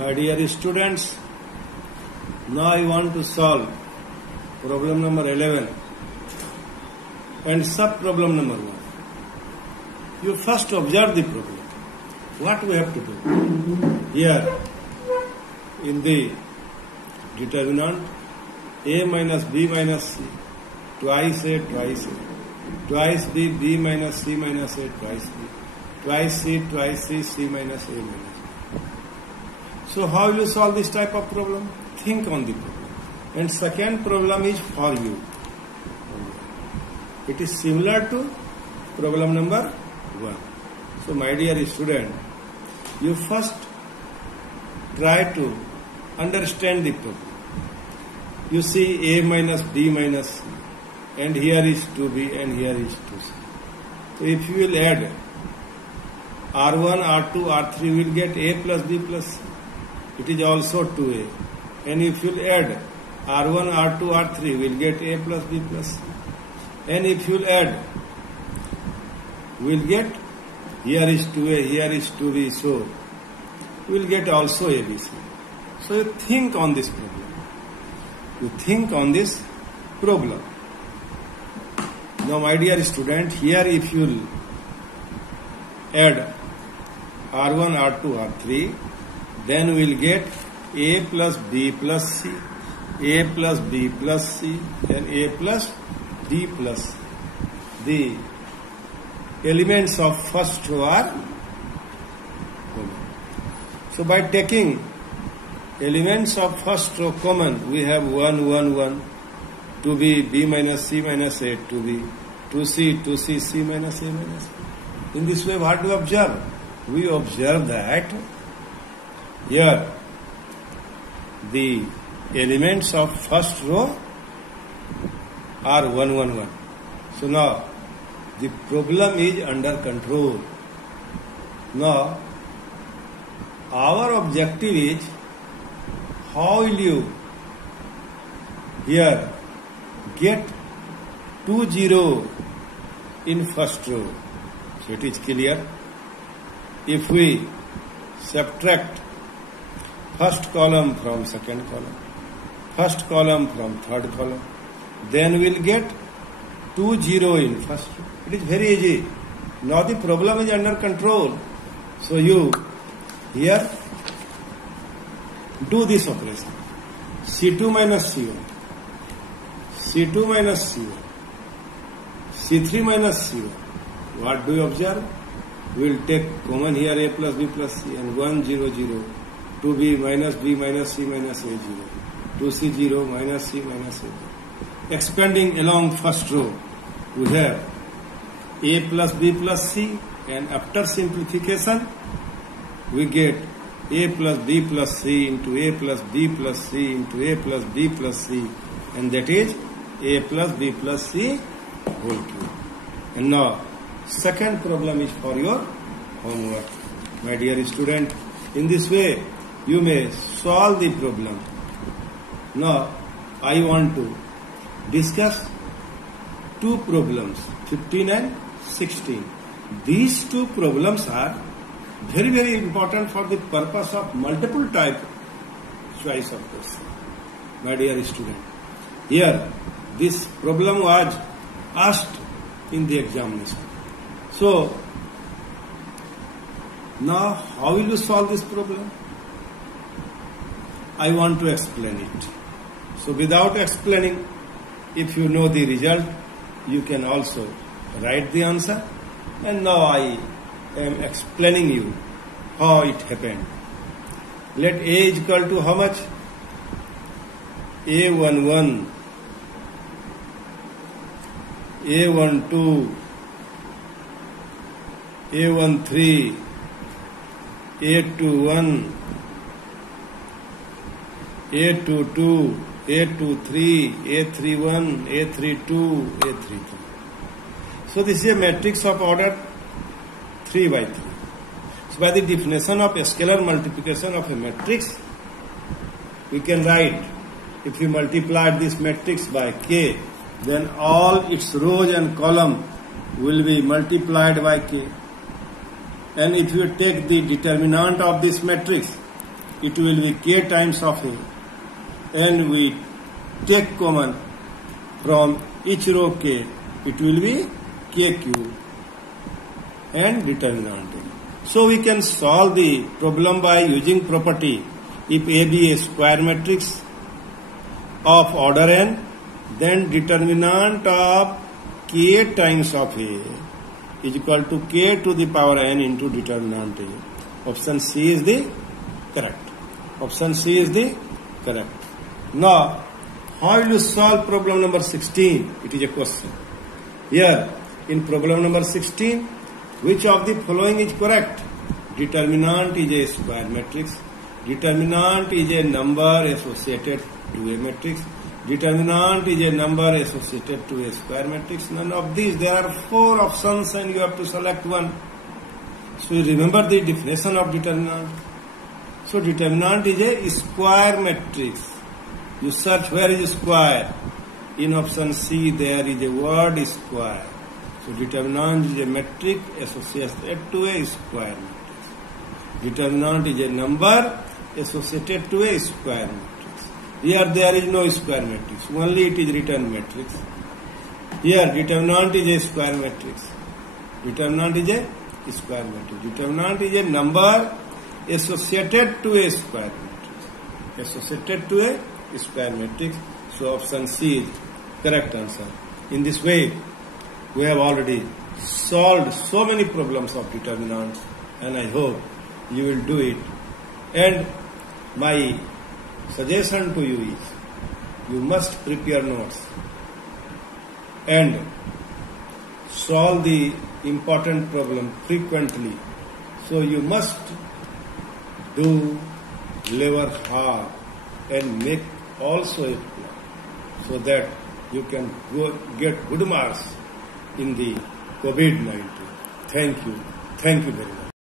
My dear students, now I want to solve problem number 11 and sub-problem number 1. You first observe the problem. What we have to do? Here, in the determinant, a minus b minus c, twice a, twice b minus c minus a, twice c, c minus a minus b. So how will you solve this type of problem? Think on the problem. And second problem is for you. It is similar to problem number 1. So my dear student, you first try to understand the problem. You see a minus b minus c, and here is 2b and here is 2c. So if you will add r1, r2, r3, will get a plus b plus c. It is also 2a. And if you will add r1, r2, r3, will get a plus b plus c. And if you will add, will get, here is 2a, here is 2b, so you will get also abc. So you think on this problem. You think on this problem. Now my dear student, here if you will add r1, r2, r3, then we will get a plus b plus c, a plus b plus c, and a plus d plus c. The elements of first row are common. So by taking elements of first row common, we have 1, 1, 1, 2b, b minus c minus a, 2b, 2c, 2c, c minus a minus b. In this way, what do we observe? We observe that here the elements of first row are 1, 1, 1. So now the problem is under control. Now our objective is, how will you here get 2 0 in first row? So it is clear. If we subtract first column from second column, first column from third column, then we will get 2 0 in first row. It is very easy. Now the problem is under control. So you here do this operation. C2 minus C1, C2 minus C1, C3 minus C1. What do you observe? We will take common here a plus b plus c, and 1, 0, 0, 2b minus b minus c minus a, 0, 2c, 0, minus c minus a. Expanding along first row, we have a plus b plus c, and after simplification, we get a plus b plus c into a plus b plus c into a plus b plus c, and that is a plus b plus c whole cube. And now second problem is for your homework. My dear student, in this way you may solve the problem. Now I want to discuss two problems, 15 and 16. These two problems are very, very important for the purpose of multiple type choice of question. My dear student, here this problem was asked in the examination. So now how will you solve this problem? I want to explain it. So without explaining, if you know the result, you can also write the answer. And now I am explaining you how it happened. Let A is equal to how much? A11, A12, A13, A21, A22, A23, A31, A32, A33. So this is a matrix of order 3 by 3. So by the definition of a scalar multiplication of a matrix, we can write, if we multiply this matrix by k, then all its rows and column will be multiplied by k. And if you take the determinant of this matrix, it will be k times of A, and we take common from each row k, it will be k cube and determinant A. So we can solve the problem by using property. If A be a square matrix of order n, then determinant of k times of A is equal to k to the power n into determinant A. Option C is the correct. Option C is the correct. Now, how will you solve problem number 16? It is a question. Here, in problem number 16, which of the following is correct? Determinant is a square matrix. Determinant is a number associated to a matrix. Determinant is a number associated to a square matrix. None of these. There are 4 options and you have to select one. So you remember the definition of determinant. So determinant is a square matrix. You search where is square. In option C there is a word square. So determinant is a metric associated to a square matrix. Determinant is a number associated to a square matrix. Here there is no square matrix, only it is written matrix. Here determinant is a square matrix. Determinant is a square matrix. Determinant is a number associated to a square matrix. Associated to a square matrix. So option C is correct answer. In this way, we have already solved so many problems of determinants, and I hope you will do it. And my suggestion to you is, you must prepare notes and solve the important problem frequently. So you must do labor hard and make also a plan so that you can get good marks in the COVID-19. Thank you. Thank you very much.